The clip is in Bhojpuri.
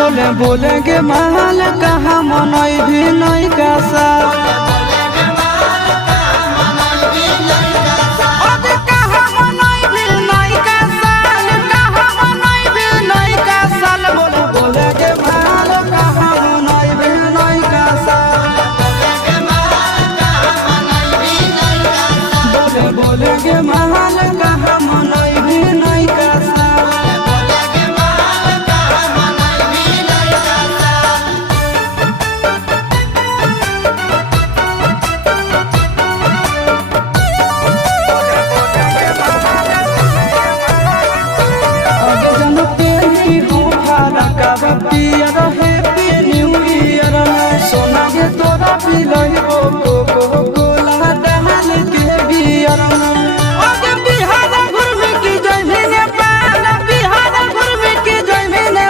बोले बोले के माल कहाँ मनई भी नहीं का साल बोले के महल कहाँ मनई भी नहीं का साल